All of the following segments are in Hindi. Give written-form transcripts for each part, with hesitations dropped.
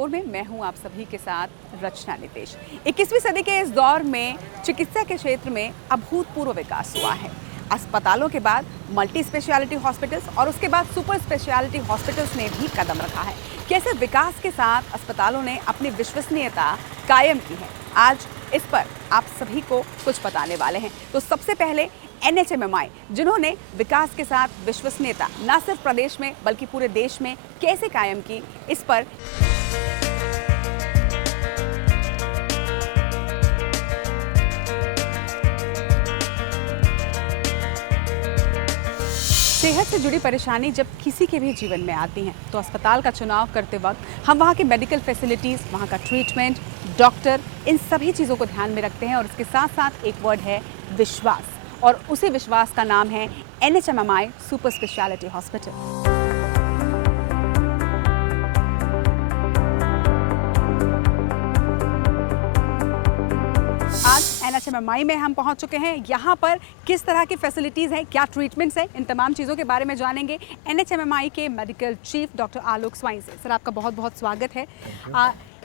24 में मैं हूं आप सभी के साथ रचना नितेश। 21वीं सदी के इस दौर में चिकित्सा के क्षेत्र में अभूतपूर्व विकास हुआ है। अस्पतालों के बाद मल्टी स्पेशलिटी हॉस्पिटल्स और उसके बाद सुपर स्पेशलिटी हॉस्पिटल्स ने भी कदम रखा है। कैसे विकास के साथ अस्पतालों ने अपनी विश्वसनीयता कायम की है, आज इस पर आप सभी को कुछ बताने वाले हैं। तो सबसे पहले NHMMI, जिन्होंने विकास के साथ विश्वसनीयता न सिर्फ प्रदेश में बल्कि पूरे देश में कैसे कायम की, इस पर सेहत से जुड़ी परेशानी जब किसी के भी जीवन में आती हैं तो अस्पताल का चुनाव करते वक्त हम वहाँ की मेडिकल फैसिलिटीज़, वहाँ का ट्रीटमेंट, डॉक्टर, इन सभी चीज़ों को ध्यान में रखते हैं। और इसके साथ साथ एक वर्ड है विश्वास, और उसी विश्वास का नाम है NHMMI सुपर स्पेशलिटी हॉस्पिटल। आज NHMMI में हम पहुंच चुके हैं। यहाँ पर किस तरह की फैसिलिटीज़ हैं, क्या ट्रीटमेंट्स हैं, इन तमाम चीज़ों के बारे में जानेंगे NHMMI के मेडिकल चीफ डॉक्टर आलोक स्वाइन से। सर, आपका बहुत बहुत स्वागत है।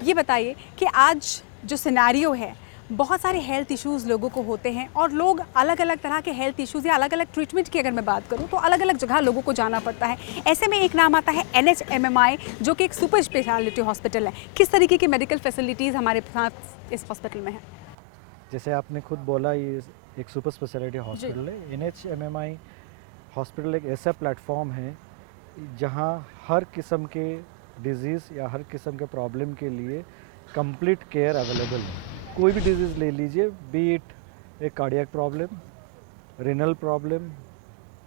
ये बताइए कि आज जो सिनेरियो है, बहुत सारे हेल्थ इश्यूज़ लोगों को होते हैं और लोग अलग अलग तरह के हेल्थ इश्यूज़ या अलग अलग ट्रीटमेंट की अगर मैं बात करूं तो अलग अलग जगह लोगों को जाना पड़ता है। ऐसे में एक नाम आता है NHMMI, जो कि एक सुपर स्पेशलिटी हॉस्पिटल है। किस तरीके की मेडिकल फैसिलिटीज़ हमारे साथ इस हॉस्पिटल में है? जैसे आपने खुद बोला, ये एक सुपर स्पेशलिटी हॉस्पिटल है। NHMMI हॉस्पिटल एक ऐसा प्लेटफॉर्म है जहां हर किस्म के डिजीज़ या हर किस्म के प्रॉब्लम के लिए कंप्लीट केयर अवेलेबल है। कोई भी डिजीज़ ले लीजिए, बी इट एक cardiac problem, renal problem,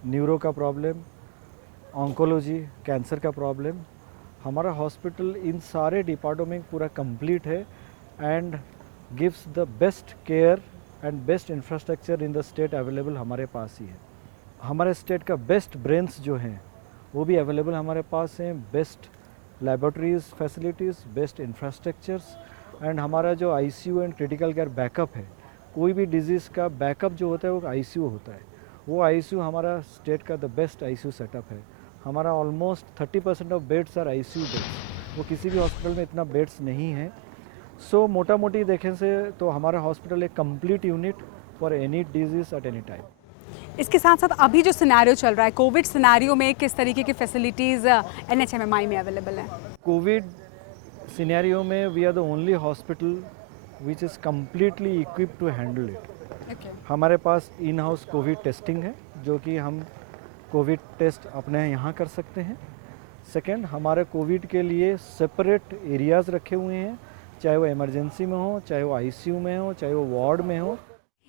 neuro का प्रॉब्लम, ऑन्कोलॉजी, कैंसर का प्रॉब्लम, हमारा हॉस्पिटल इन सारे डिपार्टमेंट में पूरा कंप्लीट है and gives the best care and best infrastructure in the state available हमारे पास ही है। हमारे स्टेट का बेस्ट ब्रेन्स जो हैं वो भी अवेलेबल हमारे पास हैं। Best laboratories facilities, best infrastructures and हमारा जो ICU and critical care backup है, कोई भी डिजीज़ का बैकअप जो होता है वो ICU होता है। वो ICU हमारा स्टेट का द बेस्ट ICU सेटअप है। हमारा almost 30% of beds are ICU beds. वो किसी भी हॉस्पिटल में इतना बेड्स नहीं है। सो मोटा मोटी देखें से तो हमारा हॉस्पिटल एक complete unit for any disease at any time. इसके साथ साथ अभी जो सिनेरियो चल रहा है, कोविड सिनेरियो में किस तरीके की फैसिलिटीज़ NHMMI में अवेलेबल है? कोविड सिनेरियो में we are the only hospital which is completely equipped to handle it. हमारे पास इन हाउस कोविड टेस्टिंग है, जो कि हम कोविड टेस्ट अपने यहाँ कर सकते हैं। सेकेंड, हमारे कोविड के लिए सेपरेट एरियाज़ रखे हुए हैं, चाहे वो इमरजेंसी में हो, चाहे वो ICU में हो, चाहे वो वार्ड में हो।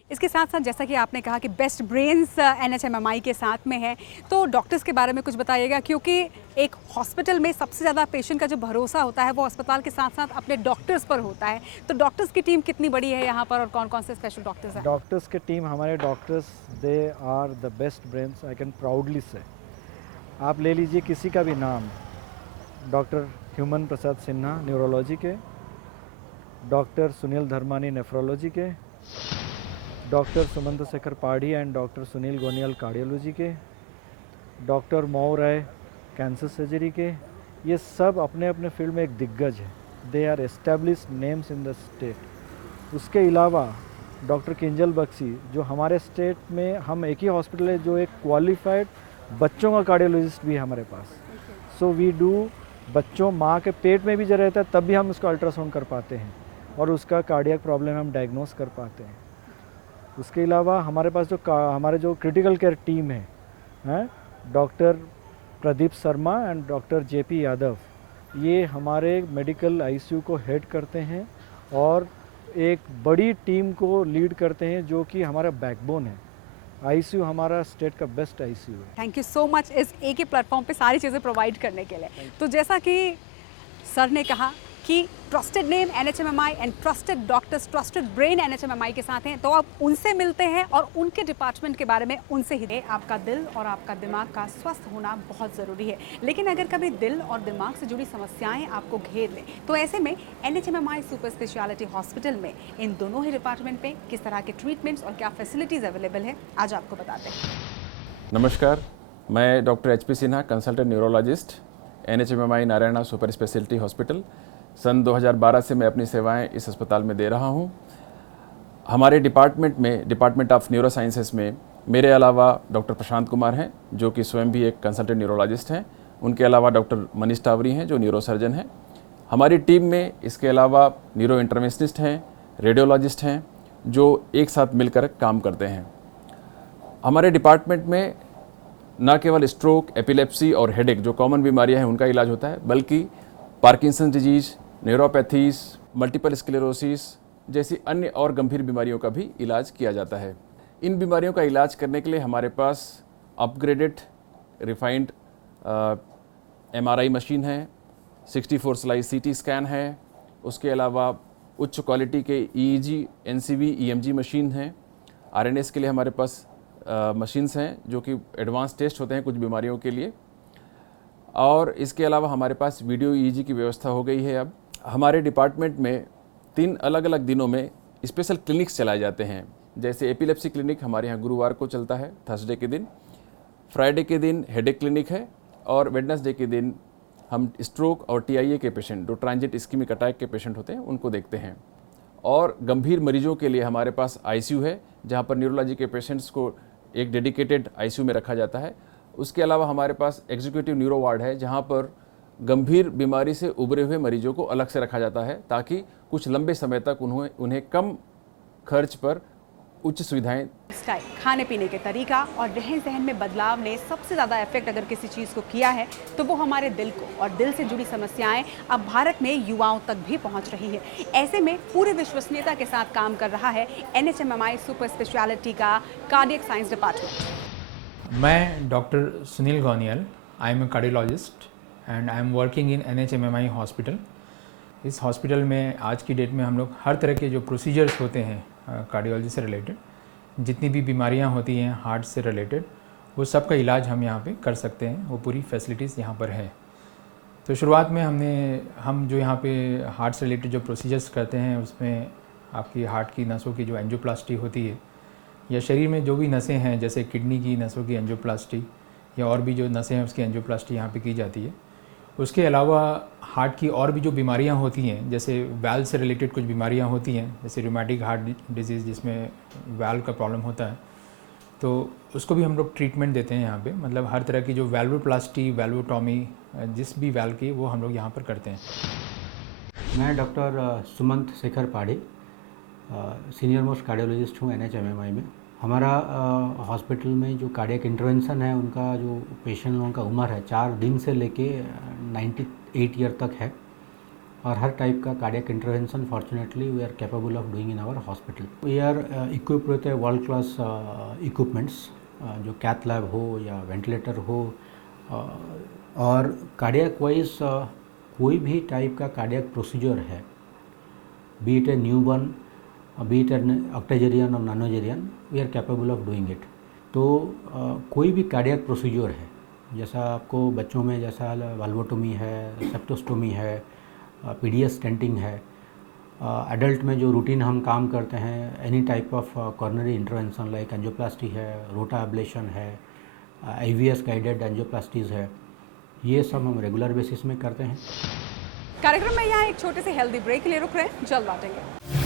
इसके साथ साथ जैसा कि आपने कहा कि बेस्ट ब्रेन्स NHMMI के साथ में है, तो डॉक्टर्स के बारे में कुछ बताइएगा, क्योंकि एक हॉस्पिटल में सबसे ज़्यादा पेशेंट का जो भरोसा होता है वो अस्पताल के साथ साथ अपने डॉक्टर्स पर होता है। तो डॉक्टर्स की टीम कितनी बड़ी है यहाँ पर और कौन कौन से स्पेशल डॉक्टर्स हैं? डॉक्टर्स की टीम, हमारे doctors they are the best brains, I can proudly say. आप ले लीजिए किसी का भी नाम, डॉक्टर ह्यूमन प्रसाद सिन्हा न्यूरोलॉजी के, डॉक्टर सुनील धर्मानी नेफ्रोलॉजी के, doctor Sumant Shekhar Padhi and doctor Sunil Goniyal cardiology के, doctor Mou Rai cancer surgery के। ये सब अपने अपने फील्ड में एक दिग्गज है। They are established names in the state. उसके अलावा डॉक्टर किंजल बख्शी, जो हमारे स्टेट में हम एक ही हॉस्पिटल है जो एक क्वालिफाइड बच्चों का कार्डियोलॉजिस्ट भी है हमारे पास। सो वी डू बच्चों, माँ के पेट में भी जब रहता है तब भी हम उसका अल्ट्रासाउंड कर पाते हैं और उसका कार्डियक प्रॉब्लम हम डायग्नोस कर पाते हैं। उसके अलावा हमारे पास हमारे जो क्रिटिकल केयर टीम है, doctor Pradeep Sharma and doctor JP Yadav, ये हमारे मेडिकल ICU को हेड करते हैं और एक बड़ी टीम को लीड करते हैं, जो कि हमारा बैकबोन है। ICU हमारा स्टेट का बेस्ट ICU है। थैंक यू सो मच इस एक ही प्लेटफॉर्म पे सारी चीज़ें प्रोवाइड करने के लिए। तो जैसा कि सर ने कहा कि trusted name NHMMI and trusted doctors, trusted brain NHMMI के साथ हैं, तो आप उनसे मिलते हैं और उनके डिपार्टमेंट के बारे में उनसे ही। आपका दिल और आपका दिमाग का स्वस्थ होना बहुत ज़रूरी है, लेकिन अगर कभी दिल और दिमाग से जुड़ी समस्याएं आपको घेर लें तो ऐसे में NHMMI सुपर स्पेशलिटी हॉस्पिटल में इन दोनों ही डिपार्टमेंट में किस तरह के ट्रीटमेंट्स और क्या फैसिलिटीज़ अवेलेबल है, आज आपको बताते हैं। नमस्कार, मैं doctor HP Sinha, consultant neurologist, NHMMI Narayana super speciality hospital, सन 2012 से मैं अपनी सेवाएं इस अस्पताल में दे रहा हूं। हमारे डिपार्टमेंट में, डिपार्टमेंट ऑफ न्यूरो साइंसेस में मेरे अलावा डॉक्टर प्रशांत कुमार हैं, जो कि स्वयं भी एक कंसल्टेंट न्यूरोलॉजिस्ट हैं। उनके अलावा डॉक्टर मनीष टावरी हैं, जो न्यूरोसर्जन हैं। हमारी टीम में इसके अलावा न्यूरो इंटरवेंशनिस्ट हैं, रेडियोलॉजिस्ट हैं, जो एक साथ मिलकर काम करते हैं। हमारे डिपार्टमेंट में न केवल स्ट्रोक, एपिलेप्सी और हेडेक जो कॉमन बीमारियां हैं उनका इलाज होता है, बल्कि Parkinson disease, neuropathies, multiple sclerosis जैसी अन्य और गंभीर बीमारियों का भी इलाज किया जाता है। इन बीमारियों का इलाज करने के लिए हमारे पास अपग्रेडेड रिफाइंड MRI मशीन है, 64 स्लाइस CT स्कैन है, उसके अलावा उच्च क्वालिटी के EEG, NCV, EMG मशीन हैं। RNS के लिए हमारे पास मशीन्स हैं जो कि एडवांस टेस्ट होते हैं कुछ बीमारियों के लिए। और इसके अलावा हमारे पास वीडियो EEG की व्यवस्था हो गई है। अब हमारे डिपार्टमेंट में 3 अलग अलग दिनों में स्पेशल क्लिनिक्स चलाए जाते हैं। जैसे एपिलेप्सी क्लिनिक हमारे यहाँ गुरुवार को चलता है, थर्सडे के दिन। फ्राइडे के दिन हेडेक क्लिनिक है, और वेडनेसडे के दिन हम स्ट्रोक और TIA के पेशेंट, जो ट्रांजिट इस्कीमिक अटैक के पेशेंट होते हैं, उनको देखते हैं। और गंभीर मरीजों के लिए हमारे पास ICU है, जहाँ पर न्यूरोलॉजी के पेशेंट्स को एक डेडिकेटेड ICU में रखा जाता है। उसके अलावा हमारे पास एग्जीक्यूटिव न्यूरो वार्ड है, जहाँ पर गंभीर बीमारी से उभरे हुए मरीजों को अलग से रखा जाता है, ताकि कुछ लंबे समय तक उन्हें कम खर्च पर उच्च सुविधाएं। स्टाइल, खाने पीने के तरीका और रहन सहन में बदलाव ने सबसे ज़्यादा इफेक्ट अगर किसी चीज़ को किया है तो वो हमारे दिल को, और दिल से जुड़ी समस्याएं अब भारत में युवाओं तक भी पहुंच रही है। ऐसे में पूरी विश्वसनीयता के साथ काम कर रहा है NHMMI सुपर स्पेशलिटी का कार्डियक साइंस डिपार्टमेंट। मैं doctor Sunil Goniyal, I am a cardiologist and I am working in NHMMI hospital. इस हॉस्पिटल में आज की डेट में हम लोग हर तरह के जो प्रोसीजर्स होते हैं कार्डियोलॉजी से रिलेटेड, जितनी भी बीमारियां होती हैं हार्ट से रिलेटेड, वो सब का इलाज हम यहाँ पे कर सकते हैं। वो पूरी फैसिलिटीज़ यहाँ पर है। तो शुरुआत में हम जो यहाँ पे हार्ट से रिलेटेड जो प्रोसीजर्स करते हैं, उसमें आपकी हार्ट की नसों की जो एंजियोप्लास्टी होती है, या शरीर में जो भी नसें हैं, जैसे किडनी की नसों की एंजियोप्लास्टी या और भी जो नसें हैं उसकी एंजियोप्लास्टी यहाँ पे की जाती है। उसके अलावा हार्ट की और भी जो बीमारियां होती हैं, जैसे वाल्व से रिलेटेड कुछ बीमारियां होती हैं, जैसे रूमेटिक हार्ट डिजीज़ जिसमें वाल्व का प्रॉब्लम होता है, तो उसको भी हम लोग ट्रीटमेंट देते हैं यहाँ पे। मतलब हर तरह की जो वाल्वोप्लास्टी, वाल्वोटॉमी, जिस भी वाल्व की, वो हम लोग यहाँ पर करते हैं। मैं डॉक्टर सुमंत शेखर पाढ़ी, सीनियर मोस्ट कार्डियोलॉजिस्ट हूँ NHMMI में। हमारा हॉस्पिटल में जो कार्डियक इंटरवेंशन है, उनका जो पेशेंट लोगों का उम्र है 4 दिन से लेके 98 ईयर तक है, और हर टाइप का cardiac intervention fortunately we are capable of doing in our hospital. We are equip with world class equipments, जो कैथ लैब हो या वेंटिलेटर हो, और कार्डियक वाइज कोई भी टाइप का कार्डियक प्रोसीजर है, be it a newborn, be it an octogenarian और nonagenarian, we are capable of doing it. तो कोई भी कार्डियक प्रोसीजर है, जैसा आपको बच्चों में जैसा वाल्वोटोमी है, सेप्टोस्टोमी है, PDS स्टेंटिंग है, एडल्ट में जो रूटीन हम काम करते हैं, any type of coronary intervention like angioplasty है, रोटा एब्लेशन है, IVS गाइडेड एंजियोप्लास्टीज़ है, ये सब हम रेगुलर बेसिस में करते हैं। कार्यक्रम में यहाँ एक छोटे से हेल्दी ब्रेक के लिए रुक रहे हैं, जल्द लौटेंगे।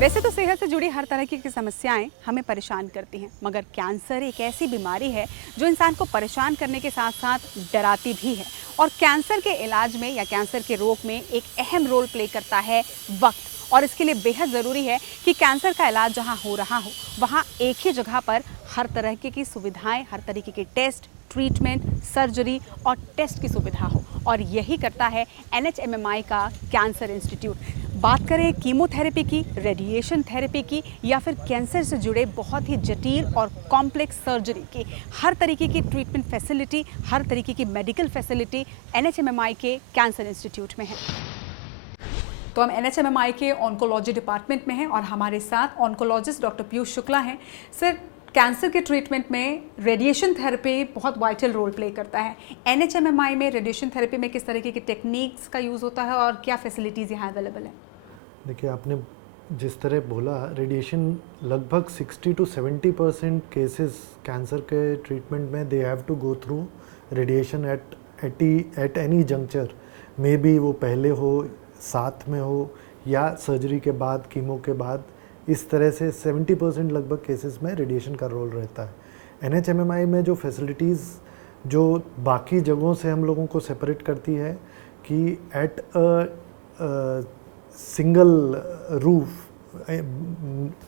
वैसे तो सेहत से जुड़ी हर तरह की समस्याएं हमें परेशान करती हैं, मगर कैंसर एक ऐसी बीमारी है जो इंसान को परेशान करने के साथ साथ डराती भी है। और कैंसर के इलाज में या कैंसर के रोग में एक अहम रोल प्ले करता है वक्त, और इसके लिए बेहद ज़रूरी है कि कैंसर का इलाज जहां हो रहा हो वहां एक ही जगह पर हर तरह की सुविधाएं, हर तरीके के टेस्ट, ट्रीटमेंट, सर्जरी और टेस्ट की सुविधा हो, और यही करता है NHMMI का कैंसर इंस्टीट्यूट। बात करें कीमोथेरेपी की, रेडिएशन थेरेपी की, या फिर कैंसर से जुड़े बहुत ही जटिल और कॉम्प्लेक्स सर्जरी की, हर तरीके की ट्रीटमेंट फैसिलिटी, हर तरीके की मेडिकल फैसिलिटी NHMMI के कैंसर इंस्टीट्यूट में है। तो हम NHMMI के ऑन्कोलॉजी डिपार्टमेंट में हैं और हमारे साथ ऑन्कोलॉजिस्ट डॉक्टर पीयूष शुक्ला हैं। सर, कैंसर के ट्रीटमेंट में रेडिएशन थेरेपी बहुत वाइटल रोल प्ले करता है। NHMMI में रेडिएशन थेरेपी में किस तरीके की टेक्निक्स का यूज़ होता है और क्या फैसिलिटीज़ यहाँ अवेलेबल है? देखिए, आपने जिस तरह बोला, रेडिएशन लगभग 60 to 70% केसेस कैंसर के ट्रीटमेंट में they have to go through radiation at any juncture. Maybe वो पहले हो, साथ में हो, या सर्जरी के बाद, कीमो के बाद। इस तरह से 70% लगभग केसेस में रेडिएशन का रोल रहता है। NHMMI में जो फैसिलिटीज़ जो बाकी जगहों से हम लोगों को सेपरेट करती है कि एट अ सिंगल रूफ,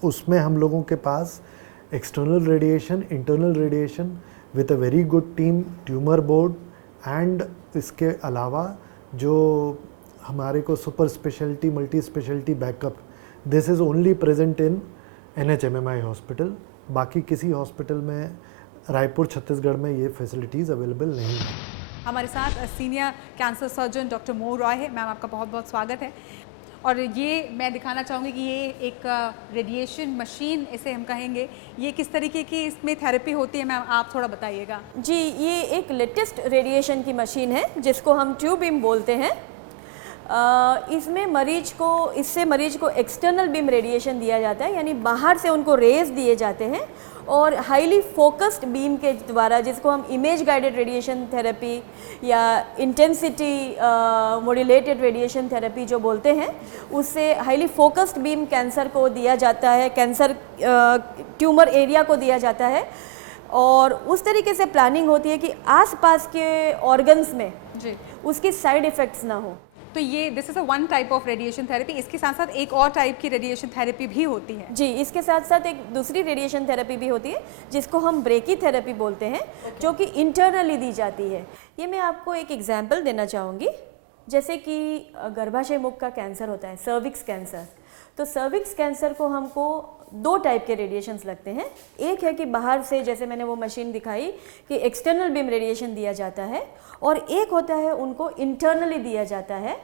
उसमें हम लोगों के पास external radiation, internal radiation with a very good team, tumour board, and इसके अलावा जो हमारे को super speciality, multi speciality backup, this is only present in NHMMI hospital. बाकी किसी हॉस्पिटल में, रायपुर छत्तीसगढ़ में ये फैसिलिटीज़ अवेलेबल नहीं है। हमारे साथ सीनियर कैंसर सर्जन डॉक्टर मोह रॉय है। मैम, आपका बहुत बहुत स्वागत है। और ये मैं दिखाना चाहूँगी कि ये एक रेडिएशन मशीन, इसे हम कहेंगे, ये किस तरीके की इसमें थेरेपी होती है मैम, आप थोड़ा बताइएगा। जी, ये एक लेटेस्ट रेडिएशन की मशीन है जिसको हम ट्यूब बीम बोलते हैं। इसमें इससे मरीज को एक्सटर्नल बीम रेडिएशन दिया जाता है, यानी बाहर से उनको रेज दिए जाते हैं और हाईली फोकस्ड बीम के द्वारा, जिसको हम इमेज गाइडेड रेडिएशन थेरेपी या इंटेंसिटी मॉड्यूलेटेड रेडिएशन थेरेपी जो बोलते हैं, उससे हाईली फोकस्ड बीम कैंसर को दिया जाता है, कैंसर ट्यूमर एरिया को दिया जाता है। और उस तरीके से प्लानिंग होती है कि आसपास के ऑर्गन्स में जी उसकी साइड इफ़ेक्ट्स ना हो। तो ये this is a one type of radiation therapy. इसके साथ साथ एक और टाइप की रेडिएशन थेरेपी भी होती है। जी, इसके साथ साथ एक दूसरी रेडिएशन थेरेपी भी होती है जिसको हम ब्रेकी थेरेपी बोलते हैं, जो कि इंटरनली दी जाती है। ये मैं आपको एक एग्जांपल देना चाहूँगी। जैसे कि गर्भाशय मुख का कैंसर होता है, सर्विक्स कैंसर। तो सर्विक्स कैंसर को हमको दो टाइप के रेडिएशंस लगते हैं। एक है कि बाहर से, जैसे मैंने वो मशीन दिखाई कि एक्सटर्नल बीम रेडिएशन दिया जाता है, और एक होता है उनको इंटरनली दिया जाता है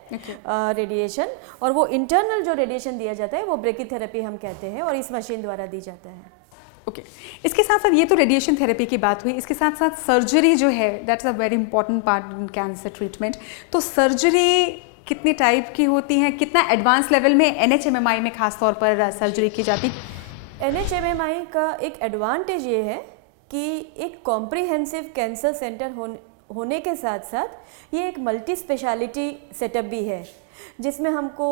रेडिएशन। और वो इंटरनल जो रेडिएशन दिया जाता है वो ब्रेकीथेरेपी हम कहते हैं, और इस मशीन द्वारा दी जाता है। ओके, इसके साथ साथ ये तो रेडिएशन थेरेपी की बात हुई, इसके साथ साथ सर्जरी जो है, that's a very important part in cancer treatment. तो सर्जरी कितनी टाइप की होती है, कितना एडवांस लेवल में NHMMI में खास तौर पर सर्जरी की जाती? NHMMI का एक एडवांटेज ये है कि एक कॉम्प्रिहेंसिव कैंसर सेंटर होने के साथ साथ ये एक मल्टी स्पेशलिटी सेटअप भी है, जिसमें हमको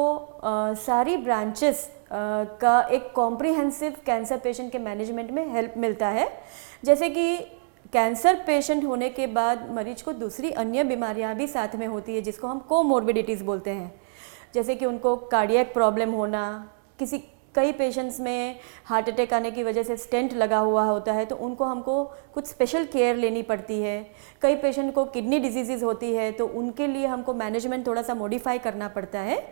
सारी ब्रांचेस का एक कॉम्प्रिहेंसिव कैंसर पेशेंट के मैनेजमेंट में हेल्प मिलता है। जैसे कि कैंसर पेशेंट होने के बाद मरीज को दूसरी अन्य बीमारियां भी साथ में होती है, जिसको हम कोमॉर्बिडिटीज़ बोलते हैं। जैसे कि उनको कार्डियक प्रॉब्लम होना, कई पेशेंट्स में हार्ट अटैक आने की वजह से स्टेंट लगा हुआ होता है, तो उनको हमको कुछ स्पेशल केयर लेनी पड़ती है। कई पेशेंट को किडनी डिजीज़ होती है, तो उनके लिए हमको मैनेजमेंट थोड़ा सा मॉडिफाई करना पड़ता है।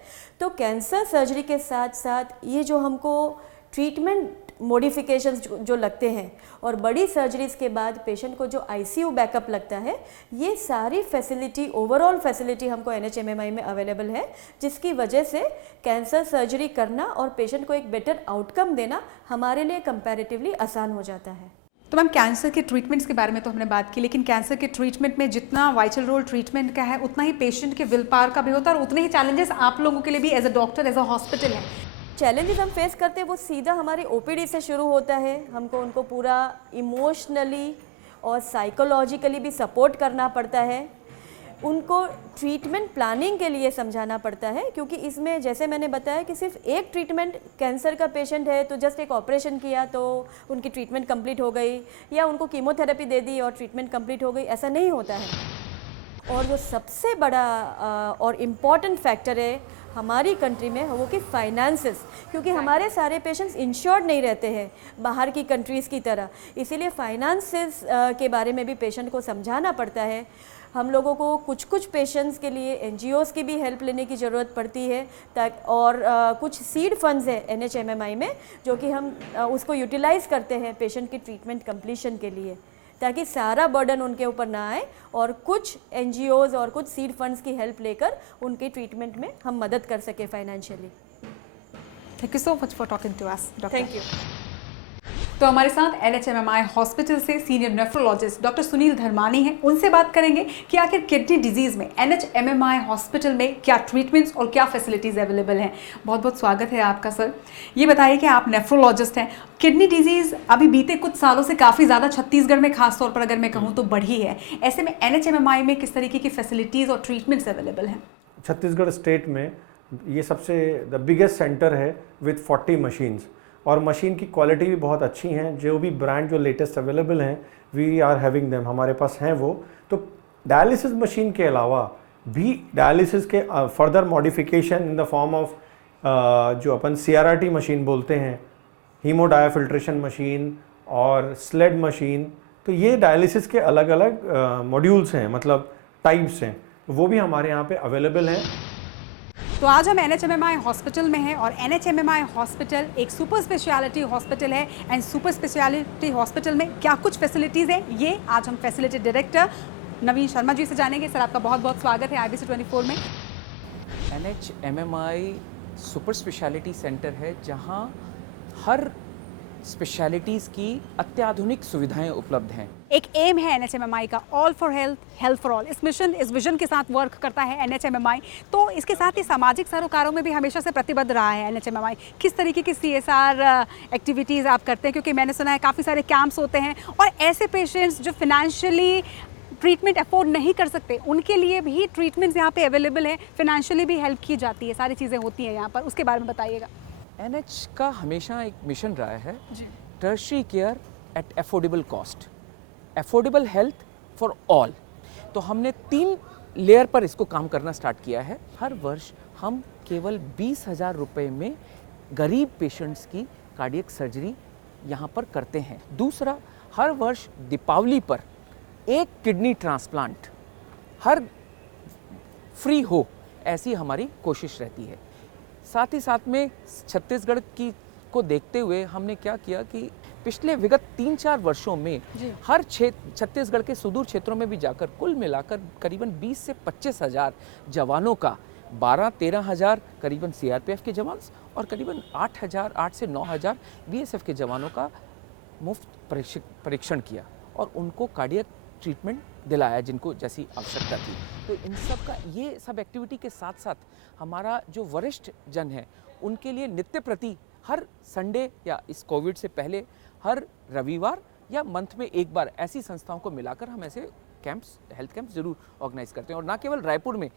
तो कैंसर सर्जरी के साथ साथ ये जो हमको ट्रीटमेंट मॉडिफिकेशंस जो लगते हैं, और बड़ी सर्जरीज़ के बाद पेशेंट को जो ICU बैकअप लगता है, ये सारी फैसिलिटी, ओवरऑल फैसिलिटी हमको NHMMI में अवेलेबल है, जिसकी वजह से कैंसर सर्जरी करना और पेशेंट को एक बेटर आउटकम देना हमारे लिए कंपैरेटिवली आसान हो जाता है। तो मैम, कैंसर के ट्रीटमेंट्स के बारे में तो हमने बात की, लेकिन कैंसर के ट्रीटमेंट में जितना वाइटल रोल ट्रीटमेंट का है, उतना ही पेशेंट के विल पावर का भी होता है, और उतने ही चैलेंजेस आप लोगों के लिए भी as a doctor, as a hospital है। चैलेंजेस हम फेस करते हैं वो सीधा हमारे OPD से शुरू होता है। हमको उनको पूरा इमोशनली और साइकोलॉजिकली भी सपोर्ट करना पड़ता है। उनको ट्रीटमेंट प्लानिंग के लिए समझाना पड़ता है, क्योंकि इसमें जैसे मैंने बताया कि सिर्फ एक ट्रीटमेंट, कैंसर का पेशेंट है तो जस्ट एक ऑपरेशन किया तो उनकी ट्रीटमेंट कंप्लीट हो गई, या उनको कीमोथेरेपी दे दी और ट्रीटमेंट कंप्लीट हो गई, ऐसा नहीं होता है। और जो सबसे बड़ा और इम्पॉर्टेंट फैक्टर है हमारी कंट्री में, वो कि फाइनेंसेस, क्योंकि हमारे सारे पेशेंट्स इंश्योर्ड नहीं रहते हैं बाहर की कंट्रीज़ की तरह, इसीलिए फाइनेंसेस के बारे में भी पेशेंट को समझाना पड़ता है। हम लोगों को कुछ पेशेंट्स के लिए NGOs की भी हेल्प लेने की ज़रूरत पड़ती है, और कुछ सीड फंड्स है NHMMI में, जो कि हम उसको यूटिलाइज़ करते हैं पेशेंट की ट्रीटमेंट कंप्लीशन के लिए। ताकि सारा बर्डन उनके ऊपर ना आए और कुछ NGOs और कुछ सीड फंड्स की हेल्प लेकर उनके ट्रीटमेंट में हम मदद कर सके financially. Thank you so much for talking to us doctor. Thank you. तो हमारे साथ NHMMI हॉस्पिटल से senior nephrologist doctor Sunil Dharmani हैं। उनसे बात करेंगे कि आखिर किडनी डिजीज़ में NHMMI हॉस्पिटल में क्या ट्रीटमेंट्स और क्या फैसिलिटीज़ अवेलेबल हैं। बहुत बहुत स्वागत है आपका सर। ये बताइए कि आप नेफ्रोलॉजिस्ट हैं, किडनी डिजीज़ अभी बीते कुछ सालों से काफ़ी ज़्यादा छत्तीसगढ़ में खास तौर पर अगर मैं कहूँ तो बढ़ी है। ऐसे में NHMMI में किस तरीके की फैसिलिटीज़ और ट्रीटमेंट्स अवेलेबल हैं? छत्तीसगढ़ स्टेट में ये सबसे द बिगेस्ट सेंटर है विद 40 मशीन्स, और मशीन की क्वालिटी भी बहुत अच्छी हैं। जो भी ब्रांड जो लेटेस्ट अवेलेबल हैं वी आर हैविंग देम, हमारे पास हैं वो। तो डायलिसिस मशीन के अलावा भी डायलिसिस के further modification in the form of जो अपन CRRT मशीन बोलते हैं, हीमोडायाफिल्ट्रेशन मशीन और स्लेड मशीन, तो ये डायलिसिस के अलग अलग मॉड्यूल्स हैं, मतलब टाइप्स हैं, वो भी हमारे यहाँ पे अवेलेबल हैं। तो आज हम NHMMI हॉस्पिटल में हैं और NHMMI हॉस्पिटल एक सुपर स्पेशलिटी हॉस्पिटल है एंड सुपर स्पेशलिटी हॉस्पिटल में क्या कुछ फैसिलिटीज़ हैं ये आज हम फैसिलिटी डायरेक्टर नवीन शर्मा जी से जानेंगे। सर आपका बहुत बहुत स्वागत है IBC 24 में। NHMMI सुपर स्पेशलिटी सेंटर है जहां हर स्पेशलिटीज़ की अत्याधुनिक सुविधाएं उपलब्ध हैं। एक एम है NHMMI का, all for health, health for all. इस विजन के साथ वर्क करता है NHMMI। तो इसके साथ ही सामाजिक सरोकारों में भी हमेशा से प्रतिबद्ध रहा है NHMMI। किस तरीके की CSR एक्टिविटीज़ आप करते हैं? क्योंकि मैंने सुना है काफ़ी सारे कैंप्स होते हैं और ऐसे पेशेंट्स जो फिनेंशियली ट्रीटमेंट अफोर्ड नहीं कर सकते उनके लिए भी ट्रीटमेंट्स यहाँ पे अवेलेबल है, फिनेंशियली भी हेल्प की जाती है, सारी चीज़ें होती हैं यहाँ पर। उसके बारे में बताइएगा। NH का हमेशा एक मिशन रहा है tertiary care at affordable cost, affordable health for all. तो हमने 3 लेयर पर इसको काम करना स्टार्ट किया है। हर वर्ष हम केवल 20,000 रुपये में गरीब पेशेंट्स की कार्डियक सर्जरी यहाँ पर करते हैं। दूसरा, हर वर्ष दीपावली पर एक किडनी ट्रांसप्लांट हर फ्री हो, ऐसी हमारी कोशिश रहती है। साथ ही साथ में छत्तीसगढ़ की को देखते हुए हमने क्या किया कि पिछले विगत 3-4 वर्षों में हर छत्तीसगढ़ के सुदूर क्षेत्रों में भी जाकर कुल मिलाकर करीबन 20 से 25,000 जवानों का 12-13 हज़ार करीबन CRPF के जवान और करीबन 8 से 9 हज़ार BSF के जवानों का मुफ्त परीक्षण किया और उनको कार्डियक ट्रीटमेंट दिलाया जिनको जैसी आवश्यकता थी। तो इन सब का ये सब एक्टिविटी के साथ साथ हमारा जो वरिष्ठ जन है उनके लिए नित्य प्रति हर संडे या इस कोविड से पहले हर रविवार या मंथ में एक बार ऐसी संस्थाओं को मिलाकर हम ऐसे कैंप्स, हेल्थ कैंप्स जरूर ऑर्गेनाइज करते हैं। और ना केवल रायपुर में,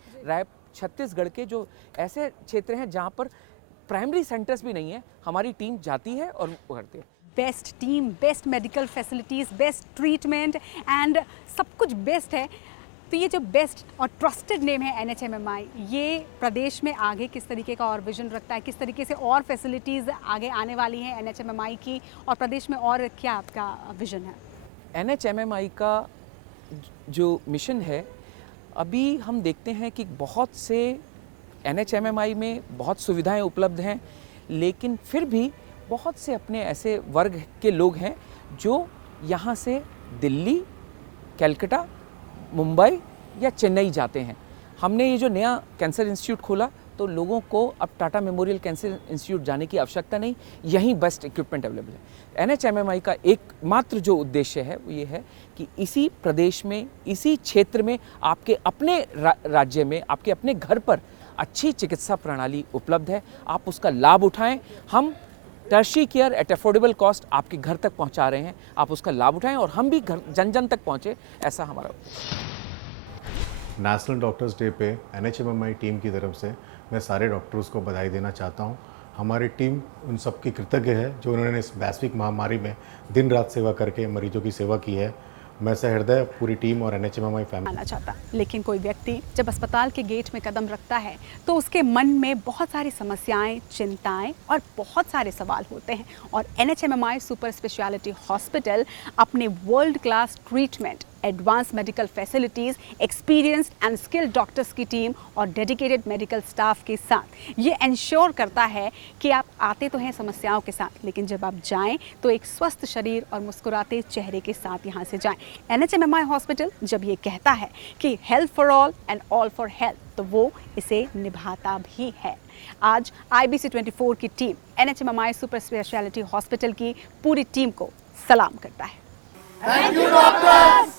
छत्तीसगढ़ के जो ऐसे क्षेत्र हैं जहाँ पर प्राइमरी सेंटर्स भी नहीं है, हमारी टीम जाती है और वो करती है। Best team, best medical facilities, best treatment and सब कुछ बेस्ट है। तो ये जो बेस्ट और ट्रस्टेड नेम है NHMMI, ये प्रदेश में आगे किस तरीके का और विजन रखता है, किस तरीके से और फैसिलिटीज़ आगे आने वाली हैं NHMMI की, और प्रदेश में और क्या आपका विजन है? NHMMI का जो मिशन है, अभी हम देखते हैं कि बहुत से NHMMI में बहुत सुविधाएं उपलब्ध हैं, लेकिन फिर भी बहुत से अपने ऐसे वर्ग के लोग हैं जो यहाँ से दिल्ली, कलकत्ता, मुंबई या चेन्नई जाते हैं। हमने ये जो नया कैंसर इंस्टीट्यूट खोला तो लोगों को अब टाटा मेमोरियल कैंसर इंस्टीट्यूट जाने की आवश्यकता नहीं, यहीं बेस्ट इक्विपमेंट अवेलेबल है। NHMMI का एकमात्र जो उद्देश्य है वो ये है कि इसी प्रदेश में, इसी क्षेत्र में, आपके अपने राज्य में, आपके अपने घर पर अच्छी चिकित्सा प्रणाली उपलब्ध है, आप उसका लाभ उठाएं। हम tertiary care at affordable cost आपके घर तक पहुंचा रहे हैं, आप उसका लाभ उठाएं और हम भी घर जन जन तक पहुंचे, ऐसा हमारा। नेशनल डॉक्टर्स डे पे NHMMI टीम की तरफ से मैं सारे डॉक्टर्स को बधाई देना चाहता हूं। हमारी टीम उन सब की कृतज्ञ है जो उन्होंने इस वैश्विक महामारी में दिन रात सेवा करके मरीजों की सेवा की है। मैं सहृदय पूरी टीम और NHMMI फैमिली आना चाहता। लेकिन कोई व्यक्ति जब अस्पताल के गेट में कदम रखता है तो उसके मन में बहुत सारी समस्याएं, चिंताएं और बहुत सारे सवाल होते हैं, और NHMMI सुपर स्पेशलिटी हॉस्पिटल अपने world class treatment advance medical facilities, experienced and skilled doctors की टीम और डेडिकेटेड मेडिकल स्टाफ के साथ ये इंश्योर करता है कि आप आते तो हैं समस्याओं के साथ, लेकिन जब आप जाएं तो एक स्वस्थ शरीर और मुस्कुराते चेहरे के साथ यहाँ से जाएं। NHMMI हॉस्पिटल जब ये कहता है कि health for all and all for health, तो वो इसे निभाता भी है। आज IBC 24 की team NHMMI super speciality hospital की पूरी टीम को सलाम करता है। Thank you doctors.